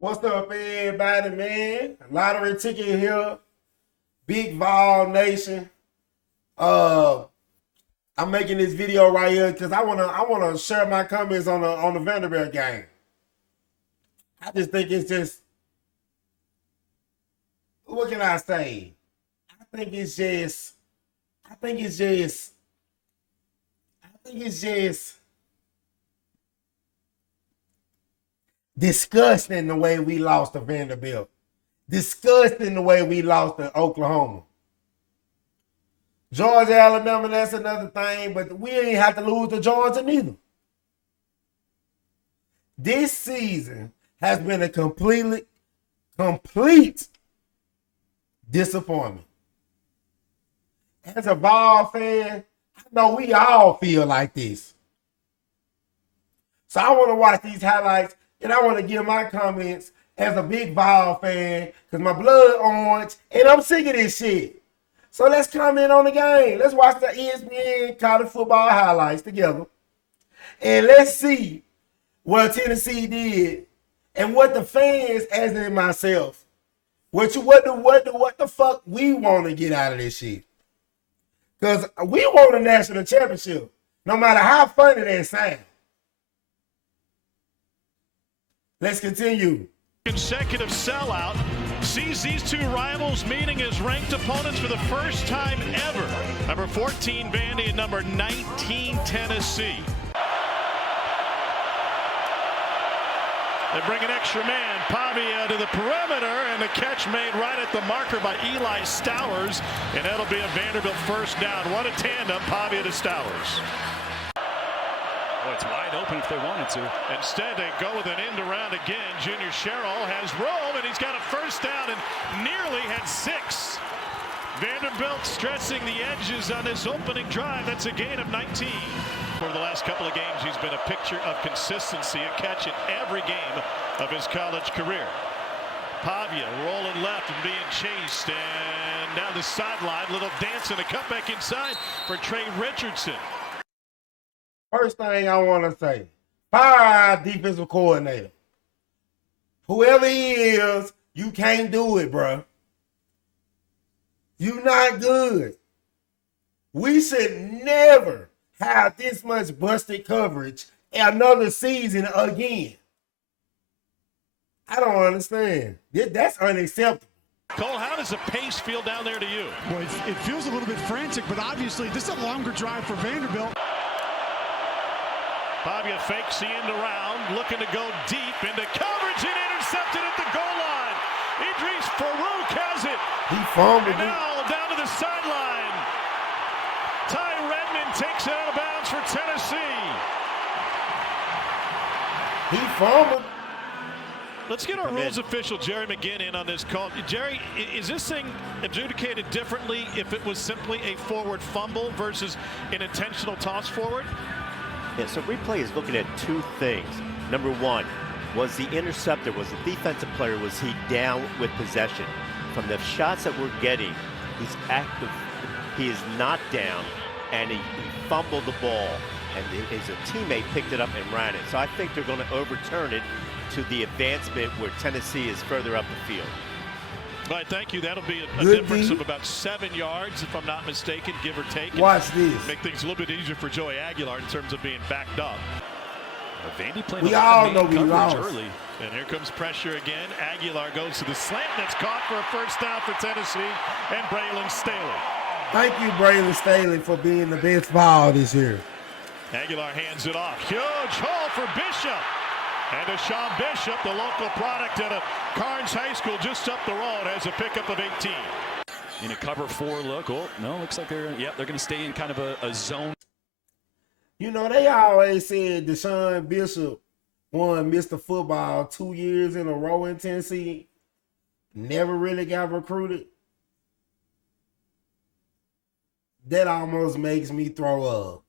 What's up, everybody, man? Lottery ticket here. Big Vol Nation. I'm making this video right here because I wanna share my comments on the Vanderbilt game. I just think it's just, what can I say? I think it's just disgusting the way we lost to Vanderbilt. Disgusting the way we lost to Oklahoma. Georgia, Alabama, that's another thing, but we ain't have to lose to Georgia neither. This season has been a complete disappointment. As a Vol fan, I know we all feel like this. So I want to watch these highlights, and I want to give my comments as a big Vol fan because my blood orange, and I'm sick of this shit. So let's comment on the game. Let's watch the ESPN college football highlights together, and let's see what Tennessee did and what the fans, as in myself, what the fuck we want to get out of this shit. Because we want a national championship, no matter how funny that sounds. Let's continue. Consecutive sellout sees these two rivals meeting as ranked opponents for the first time ever. Number 14, Vandy, and number 19, Tennessee. They bring an extra man, Pavia, to the perimeter, and the catch made right at the marker by Eli Stowers, and that'll be a Vanderbilt first down. What a tandem, Pavia to Stowers. Oh, it's wide open if they wanted to. Instead, they go with an end around again. Junior Sherrill has room, and he's got a first down and nearly had 6. Vanderbilt stressing the edges on this opening drive. That's a gain of 19. For the last couple of games, he's been a picture of consistency, a catch in every game of his college career. Pavia rolling left and being chased, and down the sideline, little dance and a cutback inside for Trey Richardson. First thing I want to say, fire our defensive coordinator. Whoever he is, you can't do it, bro. You not good. We should never have this much busted coverage another season again. I don't understand. That's unacceptable. Cole, how does the pace feel down there to you? Well, it feels a little bit frantic, but obviously this is a longer drive for Vanderbilt. Pavia fakes the end around, looking to go deep into coverage and intercepted at the goal line. Idris Farouk has it. He fumbled. And now down to the sideline. Ty Redmond takes it out of bounds for Tennessee. He fumbled. Let's get our rules official, Jerry McGinn, in on this call. Jerry, is this thing adjudicated differently if it was simply a forward fumble versus an intentional toss forward? Yeah, so replay is looking at two things. Number one, was the interceptor, was the defensive player, was he down with possession? From the shots that we're getting, he's active, he is not down, and he fumbled the ball, and his teammate picked it up and ran it. So I think they're going to overturn it to the advancement where Tennessee is further up the field. All right, thank you. That'll be a difference of about 7 yards, if I'm not mistaken, give or take. Watch this. Make things a little bit easier for Joey Aguilar in terms of being backed up. Vandy playing we all know we lost early. And here comes pressure again. Aguilar goes to the slant. That's caught for a first down for Tennessee and Braylon Staley. Thank you, Braylon Staley, for being the best Vol this year. Aguilar hands it off. Huge hole for Bishop. And Deshaun Bishop, the local product at a Carnes High School just up the road, has a pickup of 18. In a cover 4 look. Oh, no, looks like they're going to stay in kind of a zone. You know, they always said Deshaun Bishop won Mr. Football 2 years in a row in Tennessee. Never really got recruited. That almost makes me throw up.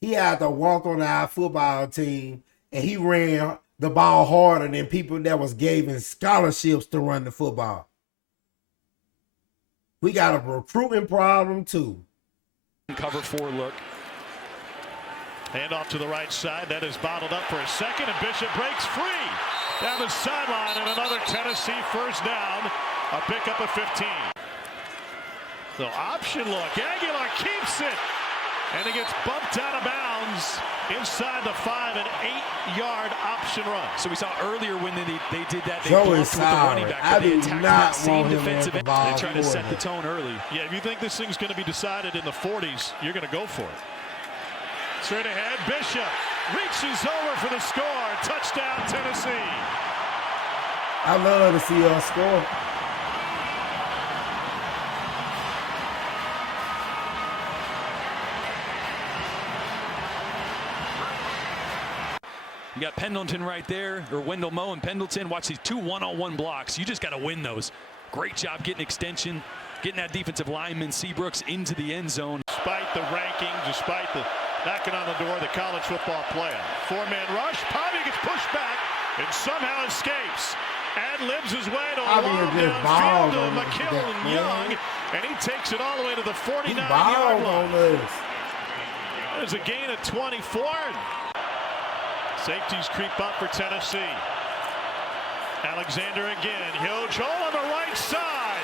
He had to walk on our football team, and he ran the ball harder than people that was given scholarships to run the football. We got a recruiting problem, too. Cover 4 look. Hand off to the right side. That is bottled up for a second, and Bishop breaks free. down the sideline, and another Tennessee first down. A pickup of 15. So option look. Aguilar keeps it. And he gets bumped out of bounds inside the 5 and 8 yard option run. So we saw earlier when they did that, they Joe blocked is with the running sorry. back. I But they do attacked not that same want him defensive at end. the ball They tried to set the quarterback. tone early. Yeah, if you think this thing's going to be decided in the 40s, you're going to go for it. Straight ahead, Bishop reaches over for the score. Touchdown, Tennessee. I love to see us score. You got Pendleton right there, or Wendell Moe and Pendleton. Watch these 2 one-on-one blocks. You just got to win those. Great job getting extension, getting that defensive lineman Seabrooks into the end zone. Despite the rankings, despite the knocking on the door of the college football playoff. 4-man rush. Pavia gets pushed back and somehow escapes. Ad-libs his way to a long downfield to McKill Young, and he takes it all the way to the 49-yard line. There's a gain of 24. Safeties creep up for Tennessee. Alexander again. Huge hole on the right side.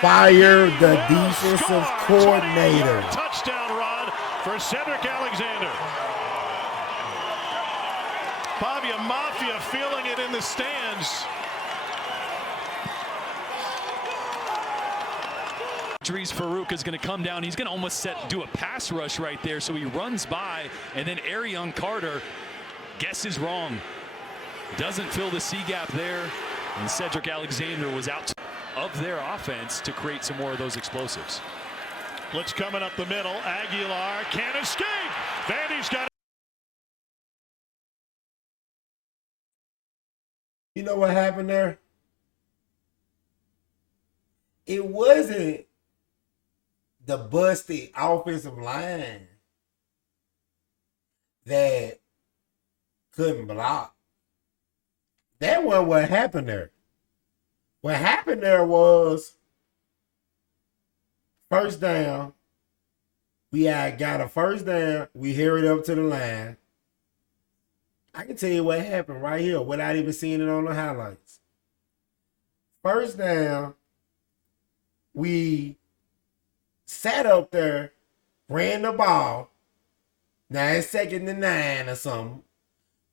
Fire the defensive coordinator. Touchdown run for Cedric Alexander. Pavia Mafia feeling it in the stands. Farouk is going to come down. He's going to almost do a pass rush right there. So he runs by, and then Arion Carter guesses wrong. Doesn't fill the C gap there. And Cedric Alexander was out of their offense to create some more of those explosives. Blitz coming up the middle. Aguilar can't escape. Vandy's got it. You know what happened there? It wasn't the busted offensive line that couldn't block. That wasn't what happened there. What happened there was first down. We had got a first down. We hurried up to the line. I can tell you what happened right here without even seeing it on the highlights. First down. We sat up there, ran the ball. Now it's 2nd and 9 or something.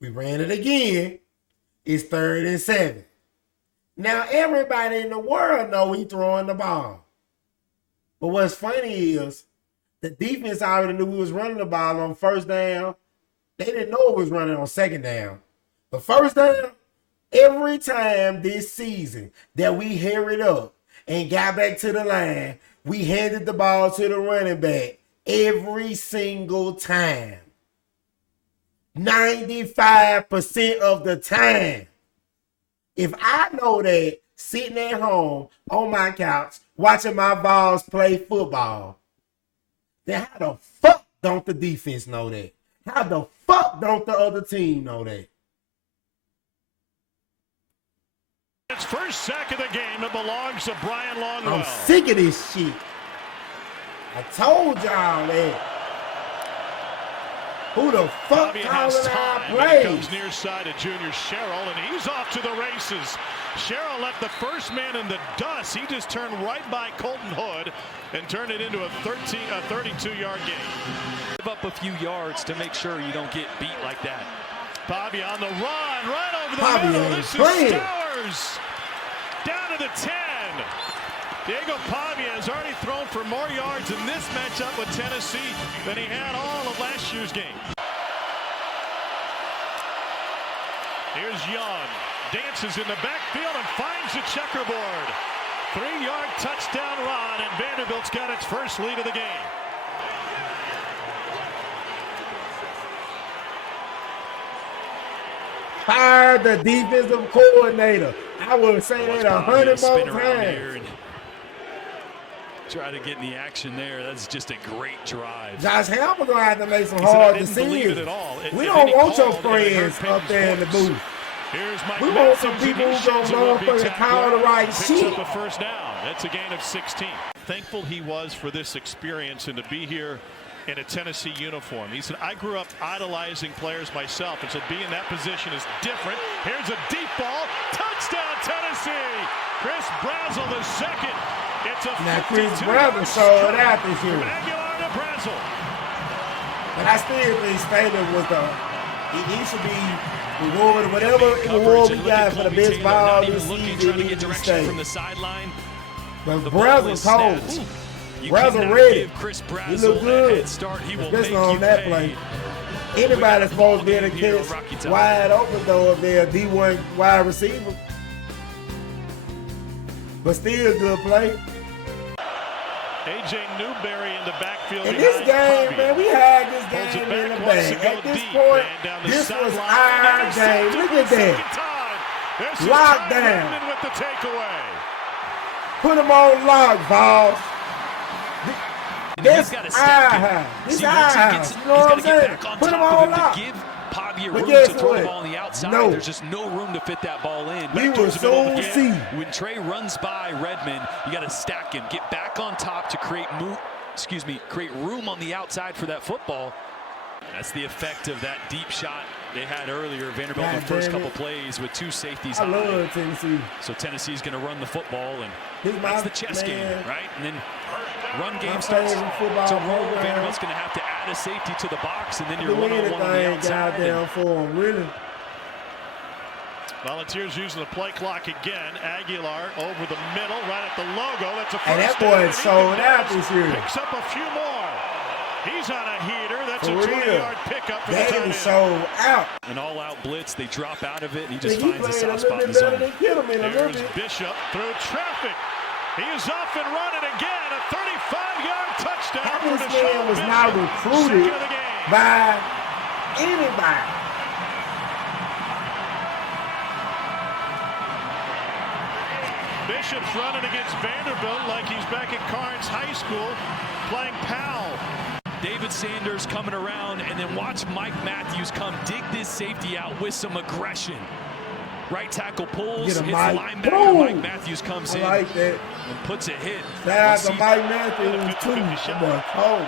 We ran it again. It's 3rd and 7. Now everybody in the world know we throwing the ball. But what's funny is the defense already knew we was running the ball on first down. They didn't know it was running on 2nd down. But first down, every time this season that we hurried up and got back to the line, we handed the ball to the running back every single time. 95% of the time. If I know that sitting at home on my couch watching my Vols play football, then how the fuck don't the defense know that? How the fuck don't the other team know that? It's first sack of the game that belongs to Brian Longwell. I'm sick of this shit. I told y'all that. Who the fuck calling our plays? Comes near side of Junior Sherrill, and he's off to the races. Sherrill left the first man in the dust. He just turned right by Colton Hood and turned it into a 32-yard gain. Give up a few yards to make sure you don't get beat like that. Pavia on the run, right over the Pavia middle. ain't This playing. is Stowers down to the 10. Diego Pavia has already thrown for more yards in this matchup with Tennessee than he had all of last year's game. Here's Young, dances in the backfield and finds the checkerboard. 3-yard touchdown run, and Vanderbilt's got its first lead of the game. Fire the defensive coordinator. I will say that 100 more times. Try to get in the action there. That's just a great drive. Josh Hammer gonna have to make some hard decisions. We don't want your friends up there in the booth. We want some people who gonna motherfucking call the right shit. Up a first down. That's a gain of 16. Thankful he was for this experience and to be here in a Tennessee uniform. He said, I grew up idolizing players myself, and so being in that position is different. Here's a deep ball. Touchdown, Tennessee. Chris Brazzell the second. It's a now Chris Brazzell sold out this year. Aguilar to Brazzell. But I still think Staley was he should be rewarded whatever reward we got for the best ball this season in the state. From the sideline. But Brazzell told. Brazzell ready. He look good, especially on that play. Anybody's supposed to be able to catch wide open though if they're a D1 wide receiver. But still good play. A.J. Newberry in the backfield. In this game, man, we had this game in the bag. At this point, this was our game. Look at that. Lockdown. With the takeaway. Put him on lock, Vols. This our house. This our house. You know what I'm saying? Put him on lock. Pavia But room guess to throw what? the ball on the outside. No. There's just no room to fit that ball in. We Back will towards the middle of the soon game. see. When Trey runs by Redmond, you got to stack him, get back on top to create room on the outside for that football. That's the effect of that deep shot they had earlier. Vanderbilt in the first couple plays with two safeties. I love Tennessee. So Tennessee's going to run the football, and That's the chess game, right? And then run game My starts favorite football to roll. program. Vanderbilt's going to have to add a safety to the box, and then you're Do one-on-one on the anything outside. goddamn for him, really. Volunteers using the play clock again. Aguilar over the middle, right at the logo. That's a first And that down, boy and is he sold can out this year. Picks up a few more. He's on a heater. That's For a real. 20-yard pickup for the That tight is end. sold out. An all-out blitz. They drop out of it, and he just He finds a played a soft little spot in bit the better zone. than Kittle in a little Here's bit. Bishop through traffic. He is off and running again. A 35-yard touchdown for This Deshaun man was Bishop. not recruited Second of the game. by anybody. Bishop's running against Vanderbilt like he's back at Carnes High School playing Powell. David Sanders coming around, and then watch Mike Matthews come dig this safety out with some aggression. Right tackle pulls, Get hits a the Mike. linebacker. Boom. Mike Matthews comes I in like that. and puts a hit. Shout out to Let's see. Mike Matthews, too. That boy cold.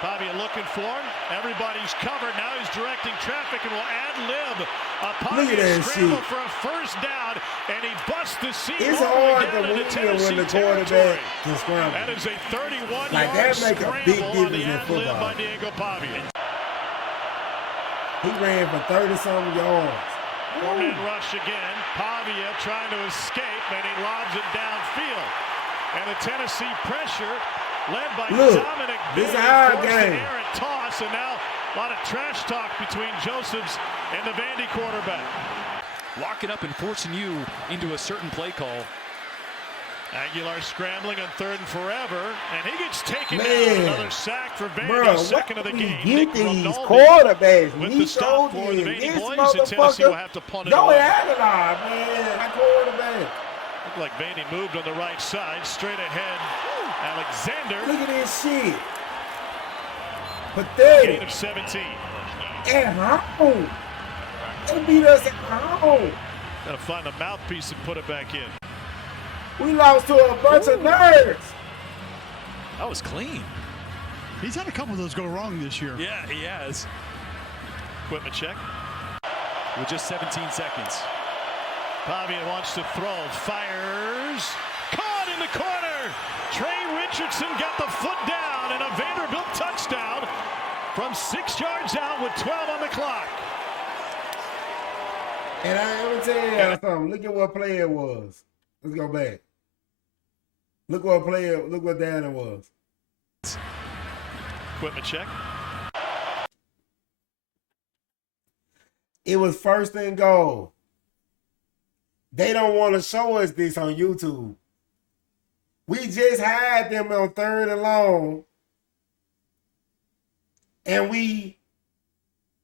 Pavia looking for him. Everybody's covered. Now he's directing traffic and will ad-lib a Look at Pavia that scramble shit. for a first down, and he busts the seam It's all the way hard to down into win Tennessee when the territory. quarterback can scramble. That is a 31-yard Like, that make a big scramble on the difference in ad-lib football. by Diego Pavia. He ran for 30-something yards. Four-man rush again. Pavia trying to escape, and he lobs it downfield. And the Tennessee pressure led by Look, Dominic this Biddy, our forced game. an errant toss, and now a lot of trash talk between Josephs and the Vandy quarterback. Locking up and forcing you into a certain play call. Aguilar scrambling on third and forever, and he gets taken Man. down. Another sack for Vandy, Bro, second of the we game. get Nick these Rinaldi quarterbacks. with We the stop showed for the you Vandy this boys, and Tennessee will have to punt it Go away. Aguilar, man. That quarterback. Looked like Vandy moved on the right side, straight ahead. Alexander, Look at this shit. gain Pathetic. of 17. At home. They beat us at home. Got to find the mouthpiece and put it back in. We lost to a bunch of nerds. That was clean. He's had a couple of those go wrong this year. Yeah, he has. Equipment check. With just 17 seconds. Pavia wants to throw, fires, caught in the corner. Trey Richardson got the foot down, and a Vanderbilt touchdown from 6 yards out with 12 on the clock. And I'm going to tell you something. Look at what play it was. Let's go back. Look what down it was. Equipment check. It was first and goal. They don't want to show us this on YouTube. We just had them on third and long. And he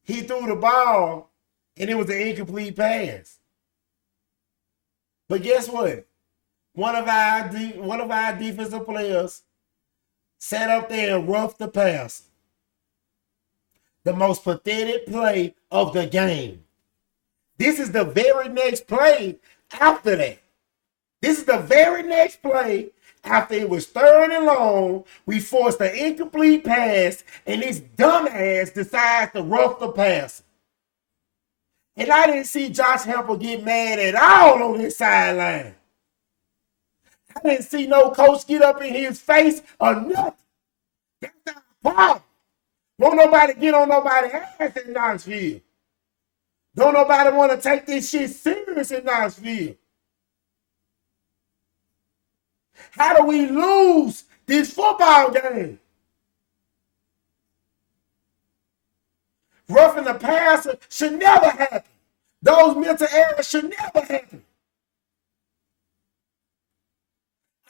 threw the ball, and it was an incomplete pass. But guess what? One of our defensive players sat up there and roughed the pass. The most pathetic play of the game. This is the very next play after that. This is the very next play After it was third and long, we forced an incomplete pass, and this dumbass decides to rough the passer. And I didn't see Josh Hempel get mad at all on his sideline. I didn't see no coach get up in his face or nothing. That's our problem. Won't nobody get on nobody's ass in Knoxville. Don't nobody want to take this shit serious in Knoxville. How do we lose this football game? Roughing the passer should never happen. Those mental errors should never happen.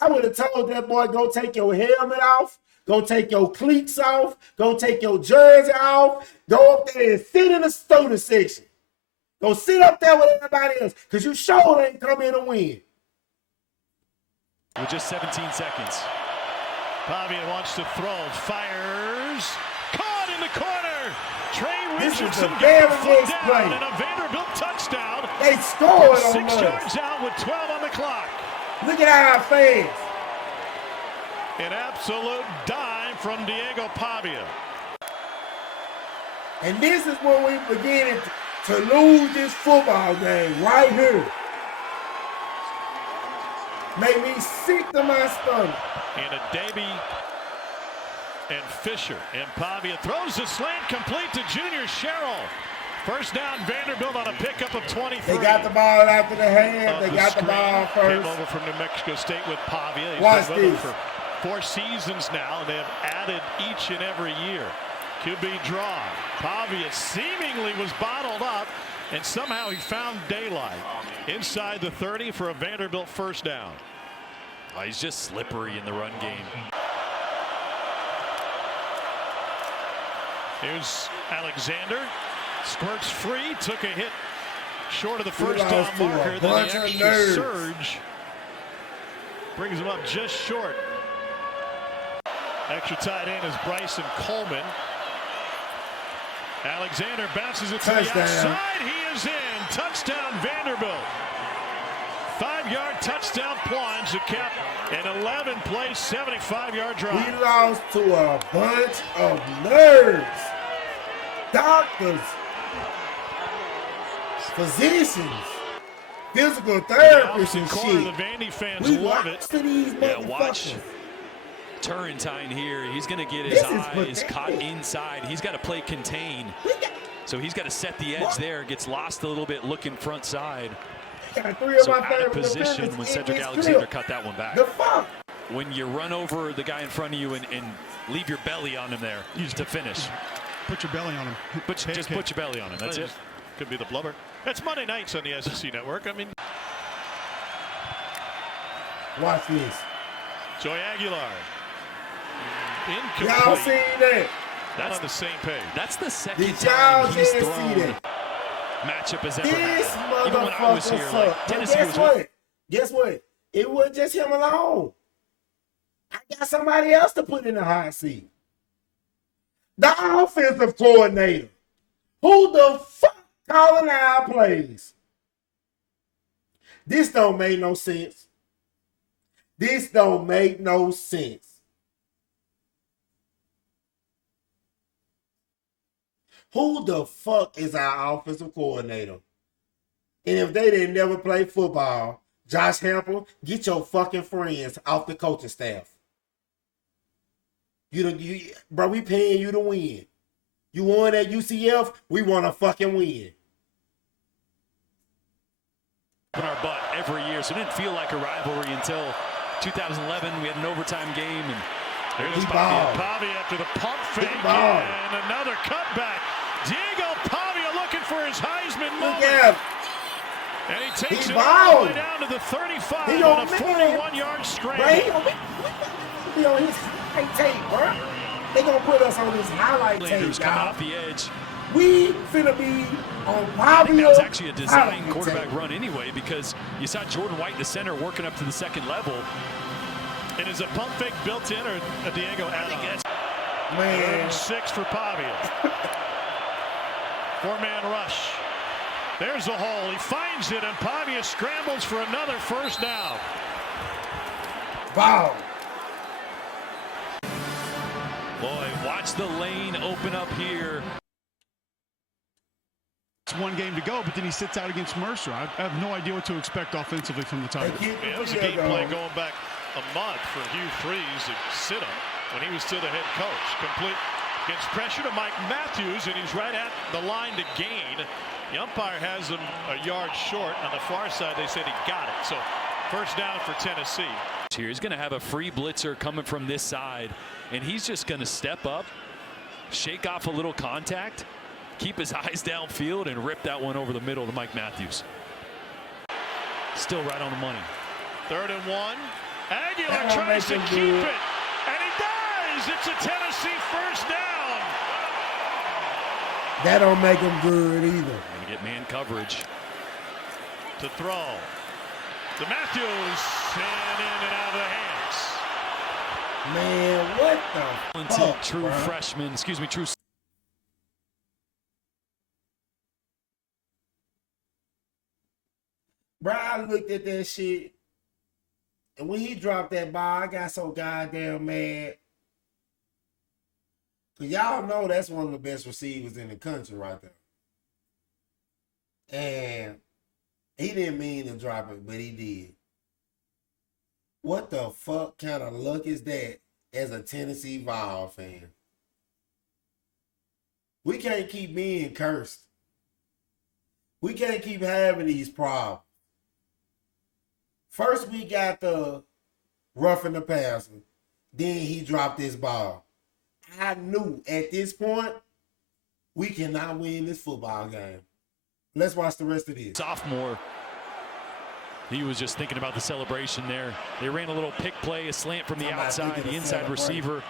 I would have told that boy, go take your helmet off, go take your cleats off, go take your jersey off, go up there and sit in the student section. Go sit up there with everybody else, because you sure ain't come in to win. With just 17 seconds. Pavia wants to throw, fires, caught in the corner. Trey This is Richardson the got very the foot next down play. and a Vanderbilt touchdown. They scored on 6 us. yards out with 12 on the clock. Look at our fans. An absolute dime from Diego Pavia. And this is when we beginning to lose this football game right here. Made me sick to my stomach. And a Davy and Fisher. And Pavia throws the slant complete to Junior Sherrill. First down, Vanderbilt on a pickup of 23. They got the ball after the hand. They got the ball Came first. over from New Mexico State with Pavia. He's Watch been with this. them for 4 seasons now, and they have added each and every year. QB draw. Pavia seemingly was bottled up, and somehow he found daylight inside the 30 for a Vanderbilt first down. Oh, he's just slippery in the run game. Here's Alexander. Squirts free, took a hit short of the first lost down to a marker. Then bunch the of extra nerds. surge brings him up just short. Extra tight end is Bryson Coleman. Alexander bounces it to the Touchdown. outside. He is in. Touchdown Vanderbilt. 5-yard touchdown plunge to cap an 11-play, 75-yard drive. We lost to a bunch of nerds, doctors, physicians, physical therapists and Corner, the shit. Vandy fans We love lost it. to these Yeah, watch motherfuckers. Turrentine here. He's going to get his This is eyes pathetic. caught inside. He's got to play contain. So he's got to set the edge What? there. Gets lost a little bit looking front side. Got 3 of So my out of favorite position defenders when in Cedric this Alexander clip. cut that one back. The fuck? When you run over the guy in front of you and leave your belly on him there to finish. Put your belly on him. But just put your belly on him. That's it. Could be the blubber. It's Monday nights on the SEC Network. I mean, Watch this. Joey Aguilar. Y'all Incomplete. seen that? That's on the same page. That's the second Did y'all time he's just see thrown that? matchup has ever This had. Even when I was motherfucker here, sucked. like But Tennessee guess was what? Guess what? It wasn't just him alone. I got somebody else to put in the hot seat. The offensive coordinator. Who the fuck calling our plays? This don't make no sense. This don't make no sense. Who the fuck is our offensive coordinator? And if they didn't never play football, Josh Hempel, get your fucking friends off the coaching staff. Bro, we paying you to win. You won at UCF, we want to fucking win. in our butt every year, so it didn't feel like a rivalry until 2011. We had an overtime game, and Here's balled. Pavia after the pump fake balled. and another cutback. Diego Pavia looking for his Heisman Look moment. at him. And he takes He it all the way balled. down to the 35 He on a gonna make it. 41-yard scramble. Bro, he gonna be on his highlight tape, bro. They gonna put us on this highlight tape, Landers coming y'all. off the edge. We finna be on I think that was Pavia actually a design highlight quarterback tape. run anyway, because you saw Jordan White, the center, working up to the second level. And is a pump fake built in or a Diego add-on? Man, 6 for Pavia. 4-man rush. There's a hole. He finds it, and Pavia scrambles for another first down. Ball. Boy, watch the lane open up here. It's one game to go, but then he sits out against Mercer. I have no idea what to expect offensively from the Tigers. It was a game plan going back a month for Hugh Freeze to sit him when he was still the head coach. Complete gets pressure to Mike Matthews, and he's right at the line to gain. The umpire has him a yard short. On the far side, they said he got it. So first down for Tennessee. Here he's going to have a free blitzer coming from this side, and he's just going to step up, shake off a little contact, keep his eyes downfield, and rip that one over the middle to Mike Matthews. Still right on the money. 3rd and 1. Aguilar tries to keep it, and he does. It's a Tennessee first down. That don't make him good either. Going to get man coverage. To throw. To Matthews, and in and out of the hands. Man, what the fuck, True bro? freshman, excuse me, true. Bro, I looked at that shit, and when he dropped that ball, I got so goddamn mad. Because y'all know that's one of the best receivers in the country right there. And he didn't mean to drop it, but he did. What the fuck kind of luck is that as a Tennessee Vols fan? We can't keep being cursed. We can't keep having these problems. First, we got the roughing the passer. Then he dropped this ball. I knew at this point, we cannot win this football game. Let's watch the rest of this. Sophomore. He was just thinking about the celebration there. They ran a little pick play, a slant from the outside, the inside receiver.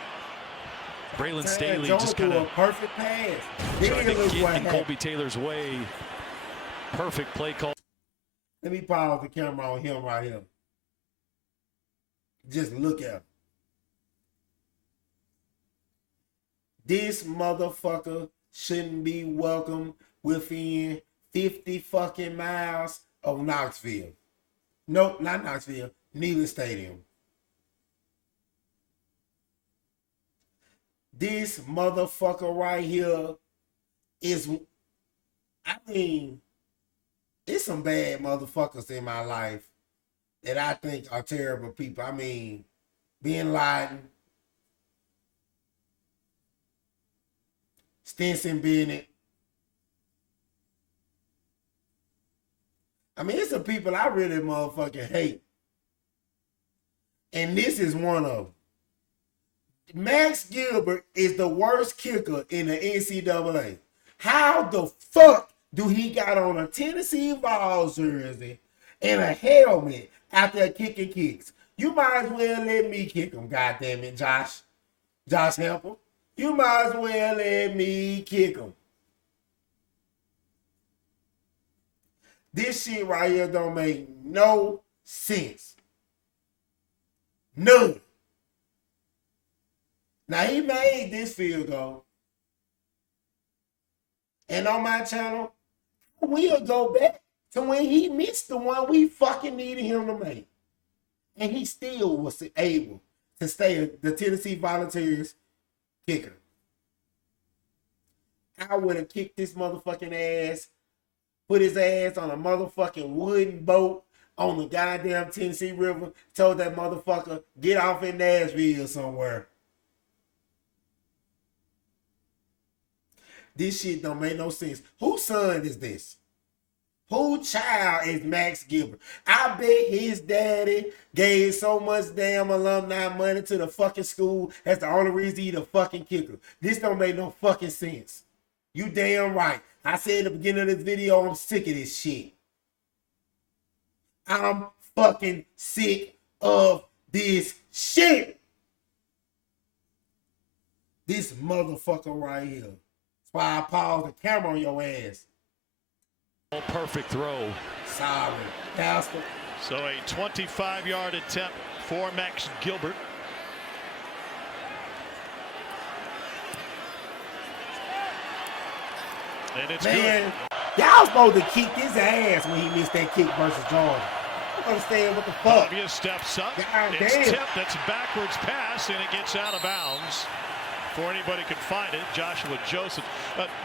Braylon Staley just kind of perfect pass. trying to get in Colby Taylor's way. Perfect play call. Let me pause the camera on him right here. Just look at him. This motherfucker shouldn't be welcome within 50 fucking miles of Knoxville. Nope, not Knoxville. Neyland Stadium. This motherfucker right here is, I mean, it's some bad motherfuckers in my life that I think are terrible people. I mean, Bin Laden, Stinson Bennett. I mean, it's some people I really motherfucking hate. And this is one of them. Max Gilbert is the worst kicker in the NCAA. How the fuck do he got on a Tennessee Vols jersey and a helmet out there kicking kicks? You might as well let me kick him, goddammit, Josh. Josh Hempel. You might as well let me kick him. This shit right here don't make no sense. None. Now, he made this field goal. And on my channel, we'll go back to when he missed the one we fucking needed him to make. And he still was able to stay the Tennessee Volunteers kicker. I would have kicked this motherfucking ass, put his ass on a motherfucking wooden boat on the goddamn Tennessee River, told that motherfucker, get off in Nashville somewhere. This shit don't make no sense. Whose son is this? Whose child is Max Gilbert? I bet his daddy gave so much damn alumni money to the fucking school. That's the only reason he the fucking kicker. This don't make no fucking sense. You damn right. I said at the beginning of this video, I'm sick of this shit. I'm fucking sick of this shit. This motherfucker right here. That's why I paused the camera on your ass. Perfect throw. Sorry, Pastor. So a 25-yard attempt for Max Gilbert. And it's Man, y'all supposed to kick his ass when he missed that kick versus Georgia. understand what the fuck. Pavia steps up. God It's damn. tipped. That's a backwards pass, and it gets out of bounds. Before anybody can find it, Joshua Joseph.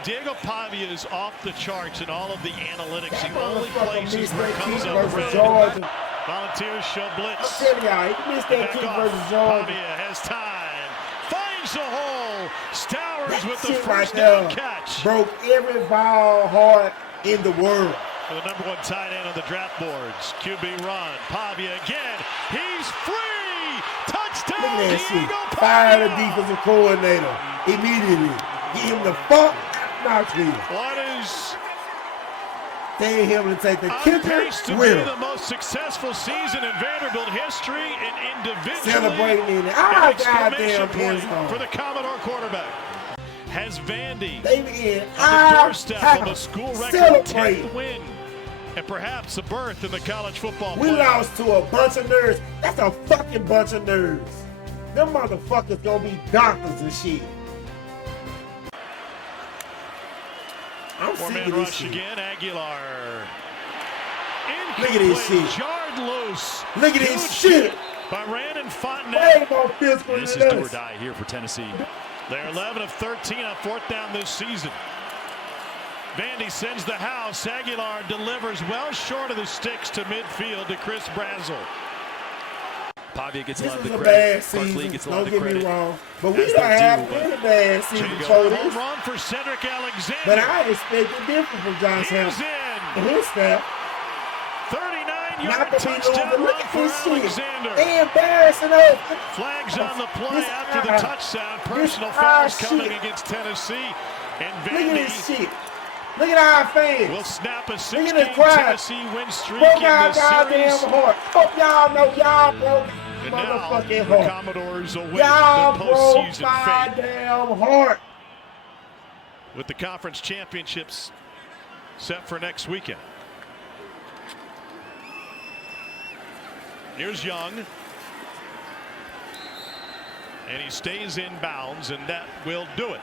Diego Pavia is off the charts in all of the analytics. That The only motherfucker places missed where it that comes kick up versus red. Georgia. Volunteers show I'm blitz. telling y'all, he missed that Back kick off. versus Georgia. Pavia has time. Finds the hole. Stowers That with the shit right first down there catch. broke every ball heart in the world. For the number 1 tight end on the draft boards. QB run. Pavia again. He's free. Touchdown. Look at that Diego shit. Fire the Pavia. defensive coordinator immediately. Get him the fuck out of Knoxville. What is Tell him to take the on kicker pace to be with the him. most successful season in Vanderbilt history and individually. Celebrating in it. An Goddamn exclamation end point for zone. the Commodore quarterback. Has Vandy They in on the doorstep of a our school record celebrate. 10th win and perhaps a berth in the college football We playoff. lost to a bunch of nerds. That's a fucking bunch of nerds. Them motherfuckers gonna be doctors and shit. I'm sick Four-man of this rush shit. again. Aguilar. Look at this Incomplete. shit. Jarred loose. Look at this Huge shit. hit by Randon Fontenay. Way more physical This is than do or us. die here for Tennessee. They're 11 of 13 on 4th down this season. Vandy sends the house. Aguilar delivers well short of the sticks to midfield to Chris Brazel. Pavia gets a This lot of was the a credit. bad season. Barkley gets a lot Don't of the get me credit. wrong. But we As don't they have do, any bad season Jacob. before Home this. run for Cedric Alexander. But I expected different from Josh He's Hampton in. and his staff. 39-yard Not to be touchdown losing. Look run at for this shit. Alexander. They embarrassing us. Flags on the play This after the our- touchdown. this Personal our fouls coming shit. against Tennessee. And Look at this Vandy shit. Look at our fans. will snap a Look at 6-game this crowd. Tennessee win streak Broke in our this goddamn series. heart. Hope y'all know y'all broke And now motherfucking the heart. Commodores await Y'all the broke postseason my fate damn heart. with the conference championships set for next weekend. Here's Young. And he stays in bounds, and that will do it.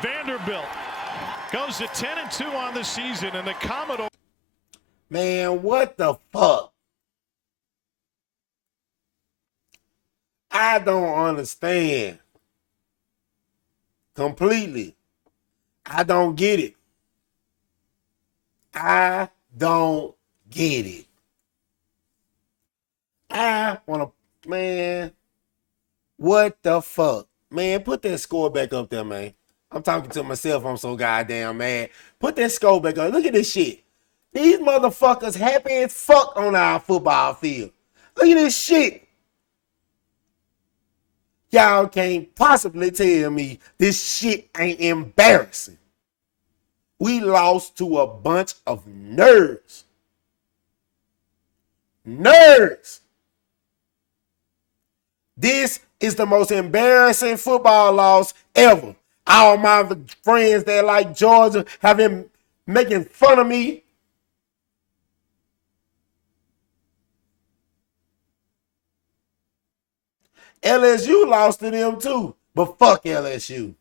Vanderbilt goes to 10-2 on the season, and the Commodores. Man, what the fuck? I don't understand. Completely. I don't get it. I don't get it. I want to, man, what the fuck? Man, put that score back up there, man. I'm talking to myself. I'm so goddamn mad. Put that score back up. Look at this shit. These motherfuckers happy as fuck on our football field. Look at this shit. Y'all can't possibly tell me this shit ain't embarrassing. We lost to a bunch of nerds. Nerds. This is the most embarrassing football loss ever. All my friends that like Georgia have been making fun of me. LSU lost to them too, but fuck LSU.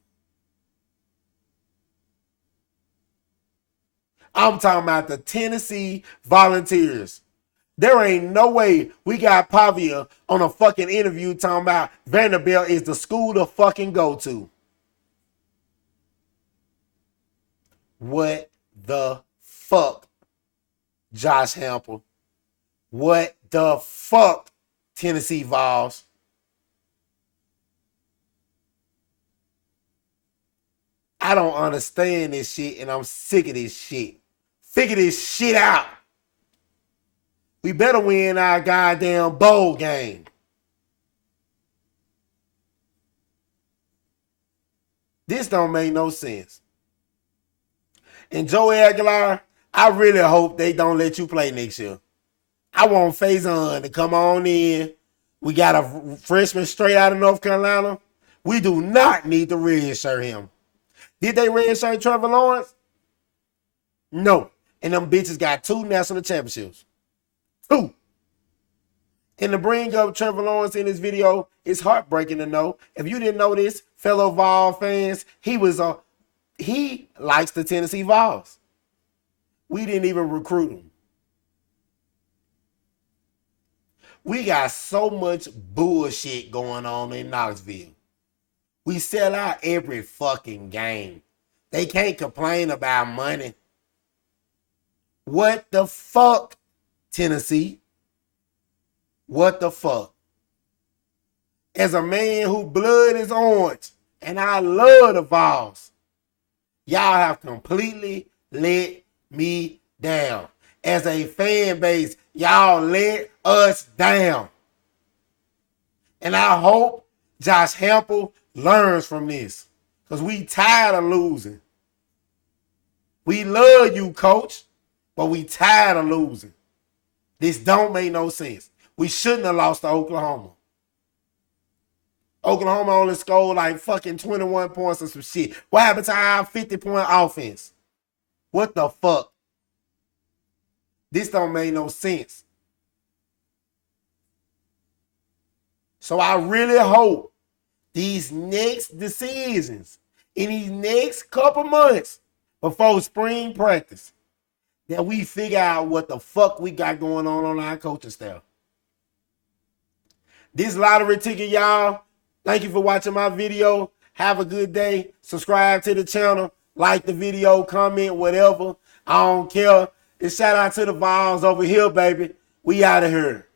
I'm talking about the Tennessee Volunteers. There ain't no way we got Pavia on a fucking interview talking about Vanderbilt is the school to fucking go to. What the fuck, Josh Hampton? What the fuck, Tennessee Vols? I don't understand this shit, and I'm sick of this shit. Figure this shit out. We better win our goddamn bowl game. This don't make no sense. And Joey Aguilar, I really hope they don't let you play next year. I want Faison to come on in. We got a freshman straight out of North Carolina. We do not need to redshirt him. Did they redshirt Trevor Lawrence? No. And them bitches got 2 national championships. 2. And to bring up Trevor Lawrence in this video, it's heartbreaking to know. If you didn't know this, fellow Vol fans, he likes the Tennessee Vols. We didn't even recruit him. We got so much bullshit going on in Knoxville. We sell out every fucking game. They can't complain about money. What the fuck, Tennessee? What the fuck? As a man whose blood is orange, and I love the Vols, y'all have completely let me down. As a fan base, y'all let us down. And I hope Josh Heupel learns from this, because we tired of losing. We love you, coach, but we tired of losing. This don't make no sense. We shouldn't have lost to Oklahoma. Oklahoma only scored like fucking 21 points or some shit. What happened to our 50-point offense? What the fuck? This don't make no sense. So I really hope these next decisions in these next couple months before spring practice that we figure out what the fuck we got going on our coaching staff. This lottery ticket, y'all. Thank you for watching my video. Have a good day. Subscribe to the channel. Like the video, comment, whatever. I don't care. And shout out to the Vols over here, baby. We out of here.